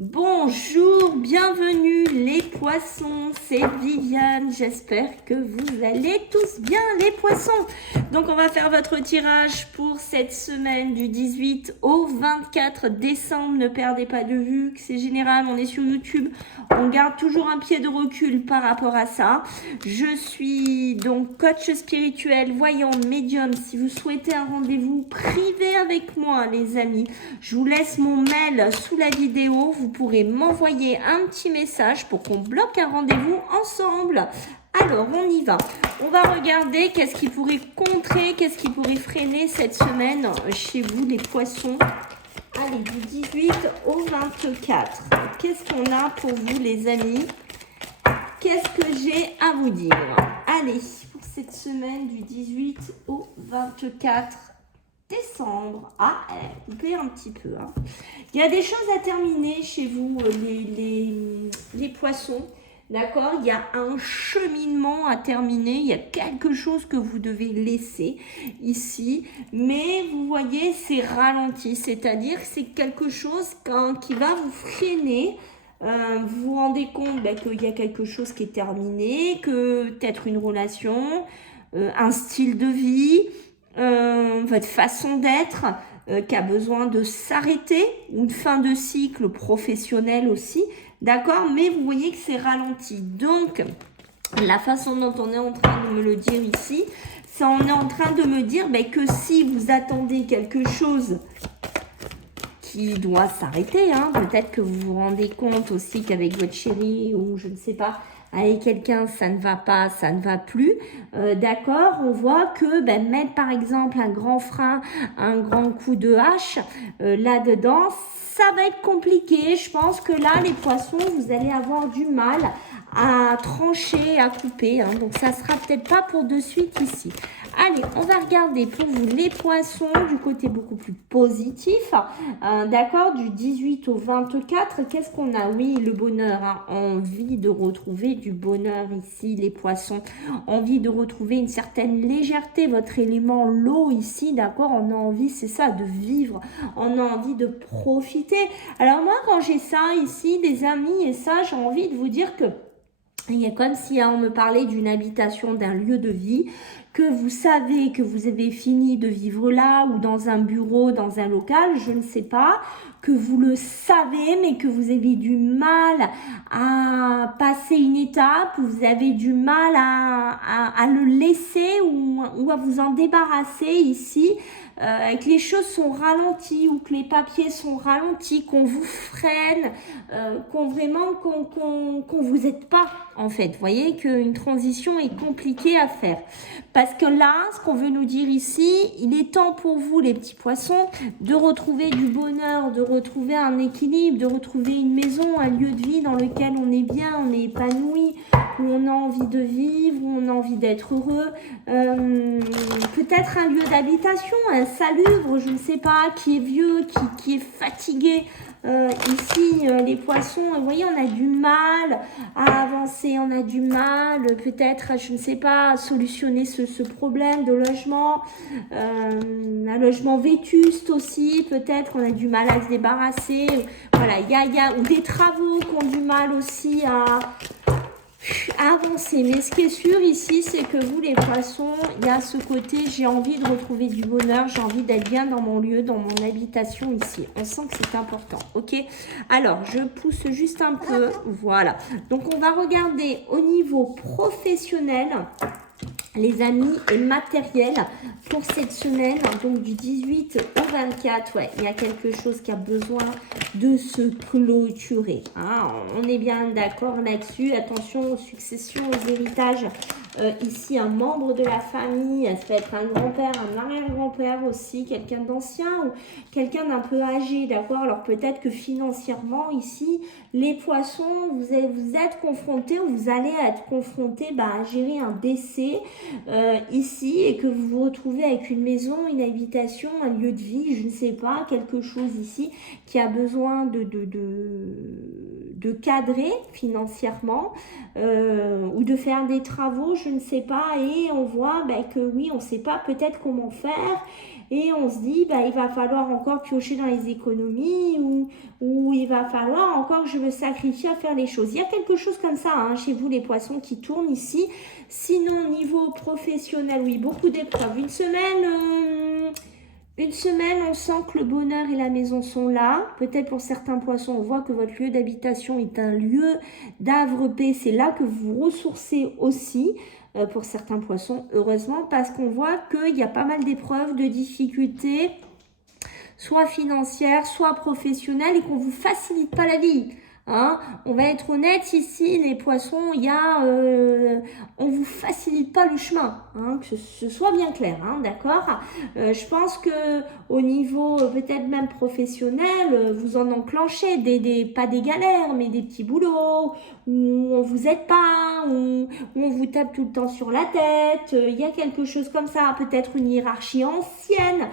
Bonjour, bienvenue les poissons, c'est Viviane, j'espère que vous allez tous bien les poissons. Donc on va faire votre tirage pour cette semaine du 18 au 24 décembre, ne perdez pas de vue que c'est général, on est sur YouTube, on garde toujours un pied de recul par rapport à ça. Je suis donc coach spirituel, voyant, médium, si vous souhaitez un rendez-vous privé avec moi les amis, je vous laisse mon mail sous la vidéo, vous pourrez m'envoyer un petit message pour qu'on bloque un rendez-vous ensemble. Alors, on y va. On va regarder qu'est-ce qui pourrait contrer, qu'est-ce qui pourrait freiner cette semaine chez vous, les poissons. Allez, du 18 au 24. Qu'est-ce qu'on a pour vous, les amis? Qu'est-ce que j'ai à vous dire? Allez, pour cette semaine du 18 au 24 décembre. Ah, elle coupait un petit peu. Hein. Il y a des choses à terminer chez vous, les poissons. D'accord? Il y a un cheminement à terminer. Il y a quelque chose que vous devez laisser ici. Mais vous voyez, c'est ralenti. C'est-à-dire que c'est quelque chose qui va vous freiner. Vous vous rendez compte qu'il y a quelque chose qui est terminé, que peut-être une relation, un style de vie, votre façon d'être qui a besoin de s'arrêter, une fin de cycle professionnel aussi, d'accord? Mais vous voyez que c'est ralenti. Donc, la façon dont on est en train de me le dire ici, c'est on est en train de me dire que si vous attendez quelque chose qui doit s'arrêter, hein, peut-être que vous vous rendez compte aussi qu'avec votre chéri ou je ne sais pas, avec quelqu'un, ça ne va pas, ça ne va plus. D'accord, on voit que mettre par exemple un grand frein, un grand coup de hache là-dedans, ça va être compliqué. Je pense que là, les poissons, vous allez avoir du mal à trancher, à couper. Hein. Donc, ça sera peut-être pas pour de suite ici. Allez, on va regarder pour vous les poissons du côté beaucoup plus positif. D'accord, du 18 au 24, qu'est-ce qu'on a? Oui, le bonheur. Hein. Envie de retrouver du bonheur ici, les poissons. Envie de retrouver une certaine légèreté, votre élément l'eau ici. D'accord, on a envie, c'est ça, de vivre. On a envie de profiter. Alors moi, quand j'ai ça ici, des amis et ça, j'ai envie de vous dire que il y a comme si on me parlait d'une habitation, d'un lieu de vie, que vous savez que vous avez fini de vivre là ou dans un bureau, dans un local, je ne sais pas, que vous le savez mais que vous avez du mal à passer une étape, vous avez du mal à le laisser ou à vous en débarrasser ici, que les choses sont ralenties ou que les papiers sont ralentis, qu'on vous freine, qu'on vous aide pas en fait. Vous voyez qu'une transition est compliquée à faire. Parce que là, ce qu'on veut nous dire ici, il est temps pour vous les petits poissons de retrouver du bonheur, de retrouver un équilibre, de retrouver une maison, un lieu de vie dans lequel on est bien, on est épanoui, où on a envie de vivre, où on a envie d'être heureux. Peut-être un lieu d'habitation, un salubre, je ne sais pas, qui est vieux, qui est fatigué. Ici, les poissons, vous voyez, on a du mal à avancer, on a du mal peut-être, je ne sais pas, à solutionner ce problème de logement, un logement vétuste aussi, peut-être qu'on a du mal à se débarrasser. Voilà, il y a des travaux qui ont du mal aussi à avancer. Mais ce qui est sûr ici, c'est que vous les poissons, il y a ce côté, j'ai envie de retrouver du bonheur, j'ai envie d'être bien dans mon lieu, dans mon habitation ici. On sent que c'est important, ok? Alors, je pousse juste un peu, voilà. Donc, on va regarder au niveau professionnel, les amis, et matériel pour cette semaine, donc du 18 au 24, ouais, il y a quelque chose qui a besoin de se clôturer. Hein. On est bien d'accord là-dessus. Attention aux successions, aux héritages. Ici, un membre de la famille, ça peut être un grand-père, un arrière-grand-père aussi, quelqu'un d'ancien ou quelqu'un d'un peu âgé, d'accord? Alors peut-être que financièrement, ici, les poissons, vous êtes confrontés ou vous allez être confrontés à gérer un décès ici et que vous vous retrouvez avec une maison, une habitation, un lieu de vie, je ne sais pas, quelque chose ici qui a besoin de cadrer financièrement ou de faire des travaux, je ne sais pas, et on voit que oui, on ne sait pas peut-être comment faire. Et on se dit, il va falloir encore piocher dans les économies ou il va falloir encore que je me sacrifie à faire les choses. Il y a quelque chose comme ça chez vous, les poissons, qui tournent ici. Sinon, niveau professionnel, oui, beaucoup d'épreuves. Une semaine, on sent que le bonheur et la maison sont là. Peut-être pour certains poissons, on voit que votre lieu d'habitation est un lieu d'havre-paix. C'est là que vous vous ressourcez aussi. Pour certains poissons, heureusement, parce qu'on voit qu'il y a pas mal d'épreuves, de difficultés, soit financières, soit professionnelles, et qu'on ne vous facilite pas la vie. On va être honnête ici, les poissons, on vous facilite pas le chemin, que ce soit bien clair, d'accord. Je pense que au niveau peut-être même professionnel, vous en enclenchez pas des galères, mais des petits boulots où on vous aide pas, où on vous tape tout le temps sur la tête. Il y a quelque chose comme ça, peut-être une hiérarchie ancienne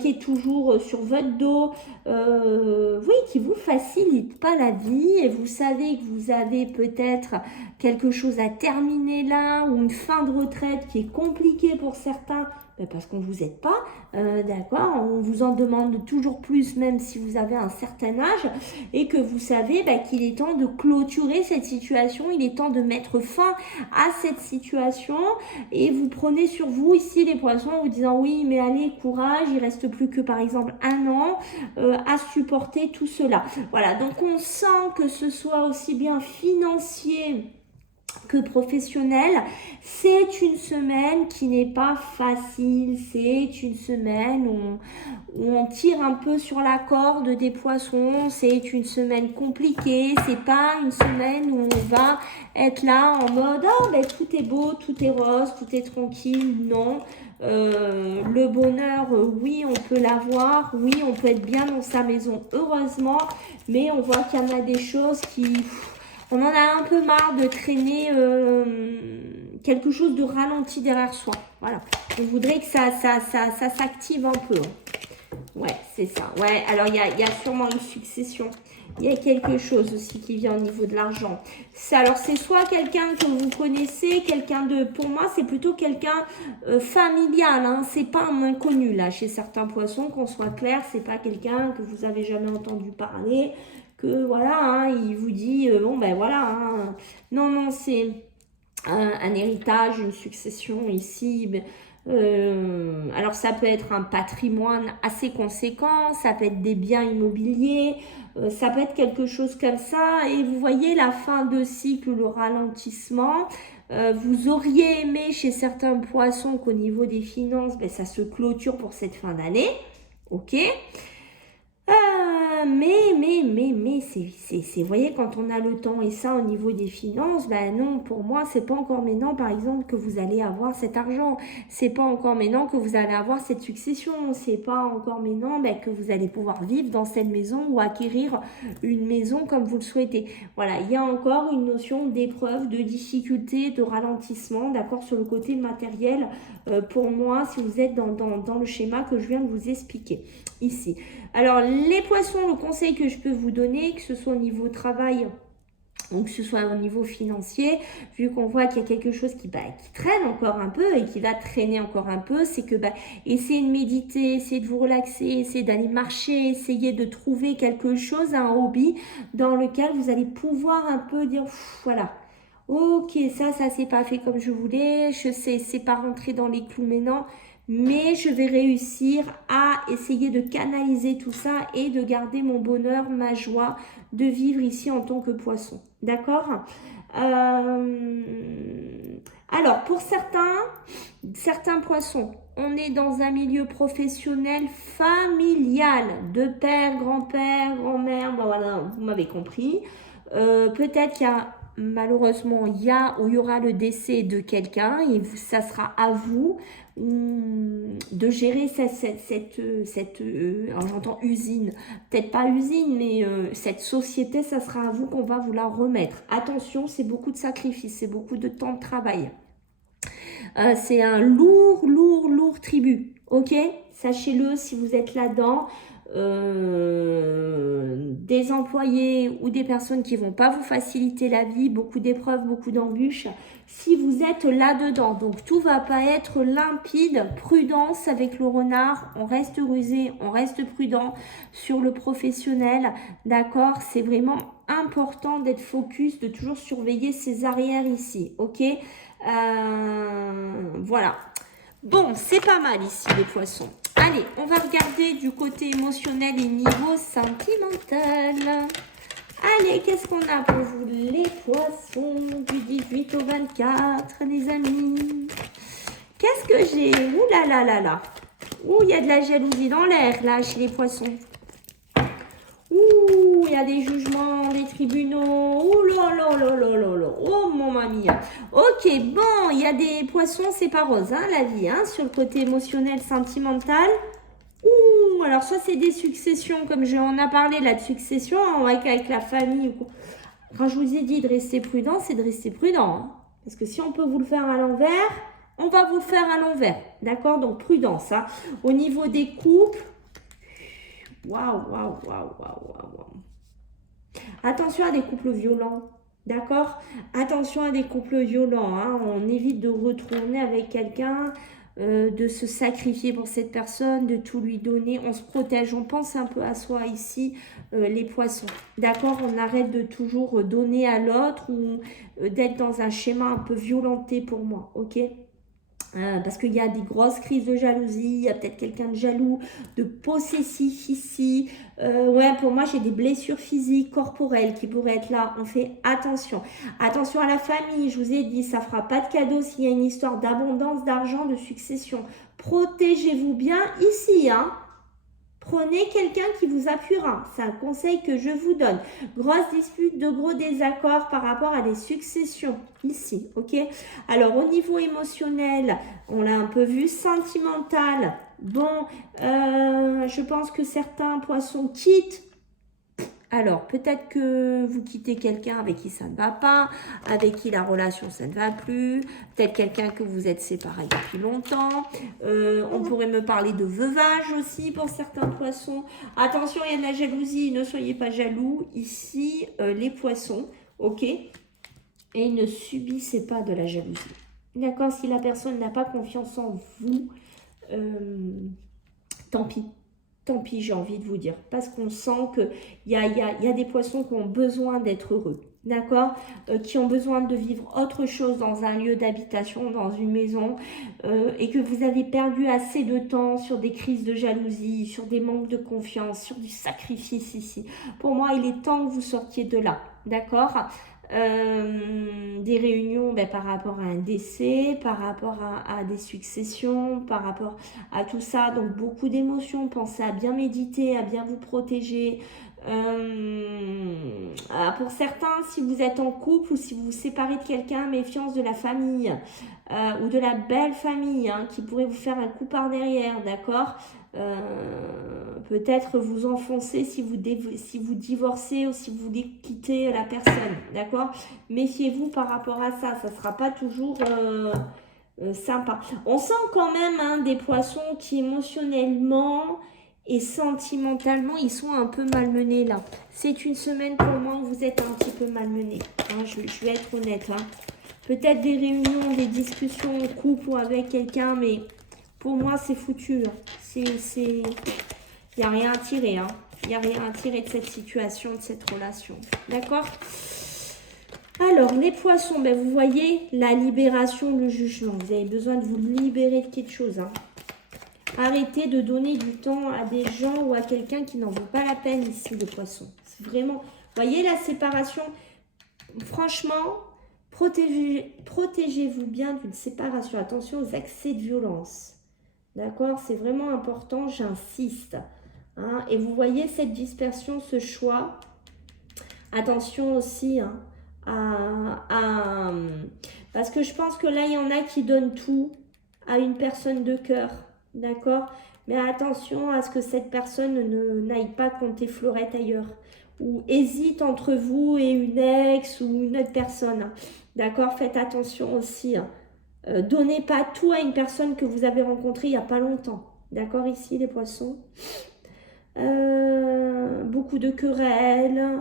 qui est toujours sur votre dos, oui, qui vous facilite pas la vie. Et vous savez que vous avez peut-être quelque chose à terminer là, ou une fin de retraite qui est compliquée pour certains, parce qu'on ne vous aide pas, d'accord, on vous en demande toujours plus, même si vous avez un certain âge, et que vous savez qu'il est temps de clôturer cette situation, il est temps de mettre fin à cette situation, et vous prenez sur vous ici les poissons en vous disant oui, mais allez, courage, il reste plus que par exemple 1 an à supporter tout cela. Voilà, donc on sent que ce soit aussi bien financier que professionnel, c'est une semaine qui n'est pas facile, c'est une semaine où on tire un peu sur la corde des poissons, c'est une semaine compliquée, c'est pas une semaine où on va être là en mode « Oh, tout est beau, tout est rose, tout est tranquille », non. Le bonheur, oui, on peut l'avoir, oui, on peut être bien dans sa maison, heureusement, mais on voit qu'il y en a des choses qui... On en a un peu marre de traîner quelque chose de ralenti derrière soi. Voilà. On voudrait que ça s'active un peu. Ouais, c'est ça. Ouais, alors il y a sûrement une succession. Il y a quelque chose aussi qui vient au niveau de l'argent. Alors, c'est soit quelqu'un que vous connaissez, quelqu'un de... Pour moi, c'est plutôt quelqu'un familial. C'est pas un inconnu, là, chez certains poissons, qu'on soit clair. C'est pas quelqu'un que vous avez jamais entendu parler, que, voilà, il vous dit, voilà. Non, c'est un héritage, une succession ici. Alors ça peut être un patrimoine assez conséquent, ça peut être des biens immobiliers, ça peut être quelque chose comme ça. Et vous voyez la fin de cycle, le ralentissement. Vous auriez aimé chez certains poissons qu'au niveau des finances, ça se clôture pour cette fin d'année. Ok. Mais vous voyez, quand on a le temps et ça au niveau des finances, non, pour moi, c'est pas encore maintenant, par exemple, que vous allez avoir cet argent. C'est pas encore maintenant que vous allez avoir cette succession. C'est pas encore maintenant que vous allez pouvoir vivre dans cette maison ou acquérir une maison comme vous le souhaitez. Voilà, il y a encore une notion d'épreuve, de difficulté, de ralentissement, d'accord, sur le côté matériel. Pour moi, si vous êtes dans le schéma que je viens de vous expliquer ici. Alors, les poissons, le conseil que je peux vous donner, que ce soit au niveau travail ou que ce soit au niveau financier, vu qu'on voit qu'il y a quelque chose qui traîne encore un peu et qui va traîner encore un peu, c'est que essayez de méditer, essayez de vous relaxer, essayez d'aller marcher, essayez de trouver quelque chose, un hobby dans lequel vous allez pouvoir un peu dire, voilà, ok, ça c'est pas fait comme je voulais, je sais, c'est pas rentré dans les clous maintenant, mais je vais réussir à essayer de canaliser tout ça et de garder mon bonheur, ma joie de vivre ici en tant que poisson. D'accord ? Alors, pour certains poissons, on est dans un milieu professionnel familial, de père, grand-père, grand-mère, voilà, vous m'avez compris. Peut-être qu'il y a malheureusement, il y aura le décès de quelqu'un et ça sera à vous de gérer cette alors j'entends usine, peut-être pas usine, mais cette société, ça sera à vous qu'on va vous la remettre. Attention, c'est beaucoup de sacrifices, c'est beaucoup de temps de travail. C'est un lourd tribut, ok ? Sachez-le si vous êtes là-dedans. des employés ou des personnes qui vont pas vous faciliter la vie, beaucoup d'épreuves, beaucoup d'embûches, si vous êtes là-dedans. Donc tout va pas être limpide. Prudence avec le renard, on reste rusé, on reste prudent sur le professionnel, d'accord? C'est vraiment important d'être focus, de toujours surveiller ses arrières ici, ok? Voilà. Bon, c'est pas mal ici les poissons. Allez, on va regarder du côté émotionnel et niveau sentimental. Allez, qu'est-ce qu'on a pour vous les poissons du 18 au 24, les amis? Qu'est-ce que j'ai? Ouh là là là là. Ouh, il y a de la jalousie dans l'air là chez les poissons. Ouh, il y a des jugements, des tribunaux. Ouh là là là là là là. Oh mon mamie. Ok, bon, il y a des poissons, c'est pas rose, hein, la vie, hein, sur le côté émotionnel, sentimental. Ouh, alors soit c'est des successions, comme on a parlé là de succession, hein, avec la famille. Quand je vous ai dit de rester prudent, c'est de rester prudent. Hein, parce que si on peut vous le faire à l'envers, on va vous le faire à l'envers. D'accord? Donc prudence. Hein. Au niveau des couples, waouh, waouh, waouh, waouh, waouh. Attention à des couples violents. D'accord? Attention à des couples violents. Hein. On évite de retourner avec quelqu'un, de se sacrifier pour cette personne, de tout lui donner. On se protège. On pense un peu à soi ici, les poissons. D'accord? On arrête de toujours donner à l'autre ou d'être dans un schéma un peu violenté pour moi. Ok? Parce qu'il y a des grosses crises de jalousie, il y a peut-être quelqu'un de jaloux, de possessif ici. Ouais, pour moi, j'ai des blessures physiques, corporelles qui pourraient être là. On fait attention. Attention à la famille, je vous ai dit, ça fera pas de cadeau s'il y a une histoire d'abondance, d'argent, de succession. Protégez-vous bien ici, hein. Prenez quelqu'un qui vous appuiera. C'est un conseil que je vous donne. Grosse dispute, de gros désaccords par rapport à des successions. Ici, ok? Alors, au niveau émotionnel, on l'a un peu vu. Sentimental, bon, je pense que certains poissons quittent. Alors, peut-être que vous quittez quelqu'un avec qui ça ne va pas, avec qui la relation, ça ne va plus. Peut-être quelqu'un que vous êtes séparés depuis longtemps. On pourrait me parler de veuvage aussi pour certains poissons. Attention, il y a de la jalousie, ne soyez pas jaloux. Ici, les poissons, ok? Et ne subissez pas de la jalousie. D'accord? Si la personne n'a pas confiance en vous, tant pis. Tant pis, j'ai envie de vous dire. Parce qu'on sent qu'il y a des poissons qui ont besoin d'être heureux. D'accord? Qui ont besoin de vivre autre chose dans un lieu d'habitation, dans une maison. Et que vous avez perdu assez de temps sur des crises de jalousie, sur des manques de confiance, sur du sacrifice ici. Pour moi, il est temps que vous sortiez de là. D'accord? Des réunions par rapport à un décès, par rapport à des successions, par rapport à tout ça. Donc beaucoup d'émotions, pensez à bien méditer, à bien vous protéger. Pour certains, si vous êtes en couple ou si vous vous séparez de quelqu'un, méfiance de la famille ou de la belle famille hein, qui pourrait vous faire un coup par derrière, d'accord? Peut-être vous enfoncer si vous divorcez ou si vous voulez quitter la personne, d'accord? Méfiez-vous par rapport à ça, ça ne sera pas toujours sympa. On sent quand même hein, des poissons qui émotionnellement et sentimentalement, ils sont un peu malmenés là. C'est une semaine pour moi où vous êtes un petit peu malmenés, hein, je vais être honnête. Hein. Peut-être des réunions, des discussions en couple ou avec quelqu'un, mais... Pour moi, c'est foutu. Il n'y a rien à tirer. Hein. Il n'y a rien à tirer de cette situation, de cette relation. D'accord? Alors, les poissons, vous voyez, la libération, le jugement. Vous avez besoin de vous libérer de quelque chose. Hein. Arrêtez de donner du temps à des gens ou à quelqu'un qui n'en vaut pas la peine ici, les poissons. C'est vraiment... Vous voyez la séparation? Franchement, protégez-vous bien d'une séparation. Attention aux accès de violence. D'accord? C'est vraiment important, j'insiste. Hein? Et vous voyez cette dispersion, ce choix. Attention aussi hein, parce que je pense que là, il y en a qui donnent tout à une personne de cœur. D'accord? Mais attention à ce que cette personne n'aille pas compter fleurette ailleurs. Ou hésite entre vous et une ex ou une autre personne. D'accord? Faites attention aussi. Hein. Donnez pas tout à une personne que vous avez rencontrée il n'y a pas longtemps. D'accord ici les poissons? beaucoup de querelles,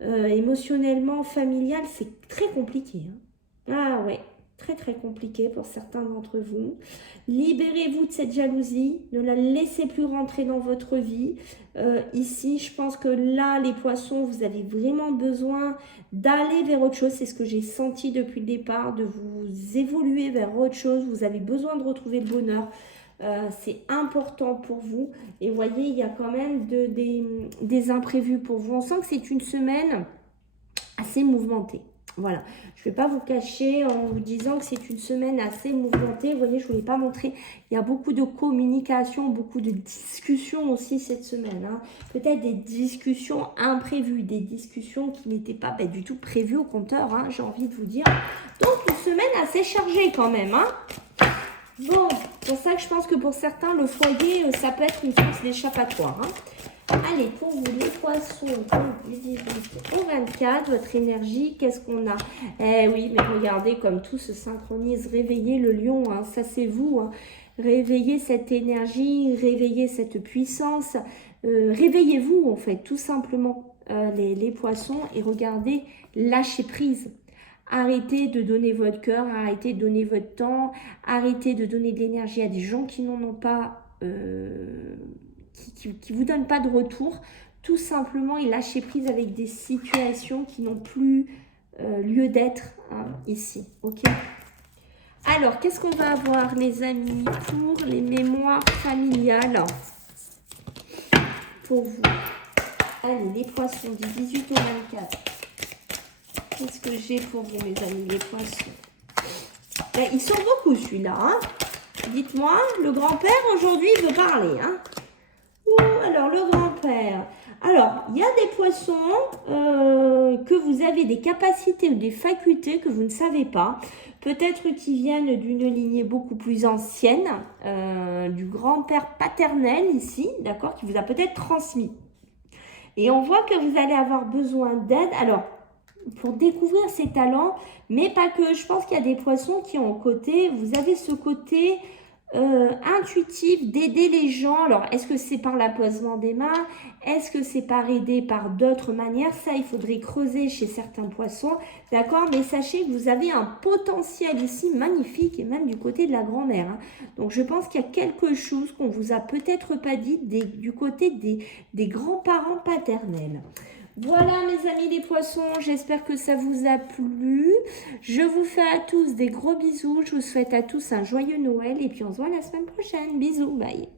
émotionnellement, familial, c'est très compliqué. Hein. Ah ouais, très très compliqué pour certains d'entre vous. Libérez-vous de cette jalousie, ne la laissez plus rentrer dans votre vie. Ici, je pense que là, les poissons, vous avez vraiment besoin d'aller vers autre chose. C'est ce que j'ai senti depuis le départ, de vous évoluer vers autre chose. Vous avez besoin de retrouver le bonheur. C'est important pour vous. Et vous voyez, il y a quand même des imprévus pour vous. On sent que c'est une semaine assez mouvementée. Voilà, je ne vais pas vous cacher en vous disant que c'est une semaine assez mouvementée. Vous voyez, je ne vous l'ai pas montré. Il y a beaucoup de communication, beaucoup de discussions aussi cette semaine. Hein. Peut-être des discussions imprévues, des discussions qui n'étaient pas du tout prévues au compteur, hein, j'ai envie de vous dire. Donc, une semaine assez chargée quand même. Hein. Bon, c'est pour ça que je pense que pour certains, le foyer, ça peut être une source d'échappatoire. Hein. Allez, pour vous, les poissons, du 18 au 24, votre énergie, qu'est-ce qu'on a? Eh oui, mais regardez comme tout se synchronise. Réveillez le lion, hein, ça c'est vous. Hein. Réveillez cette énergie, réveillez cette puissance. Réveillez-vous, en fait, tout simplement, les poissons. Et regardez, lâchez prise. Arrêtez de donner votre cœur, arrêtez de donner votre temps, arrêtez de donner de l'énergie à des gens qui n'en ont pas... qui ne vous donnent pas de retour, tout simplement, et lâcher prise avec des situations qui n'ont plus lieu d'être hein, ici. Ok. Alors, qu'est-ce qu'on va avoir, les amis, pour les mémoires familiales pour vous? Allez, les poissons du 18 au 24. Qu'est-ce que j'ai pour vous, mes amis, les poissons? Là, il sort beaucoup, celui-là. Hein. Dites-moi, le grand-père, aujourd'hui, veut parler. Hein. Alors, le grand-père. Alors, il y a des poissons que vous avez des capacités ou des facultés que vous ne savez pas. Peut-être qui viennent d'une lignée beaucoup plus ancienne, du grand-père paternel ici, d'accord, qui vous a peut-être transmis. Et on voit que vous allez avoir besoin d'aide. Alors, pour découvrir ces talents, mais pas que. Je pense qu'il y a des poissons qui ont côté, vous avez ce côté... intuitif d'aider les gens. Alors, est-ce que c'est par l'apposement des mains? Est-ce que c'est par aider par d'autres manières? Ça, il faudrait creuser chez certains poissons. D'accord? Mais sachez que vous avez un potentiel ici magnifique et même du côté de la grand-mère. Hein. Donc, je pense qu'il y a quelque chose qu'on vous a peut-être pas dit du côté des grands-parents paternels. Voilà mes amis les poissons, j'espère que ça vous a plu. Je vous fais à tous des gros bisous, je vous souhaite à tous un joyeux Noël et puis on se voit la semaine prochaine. Bisous, bye.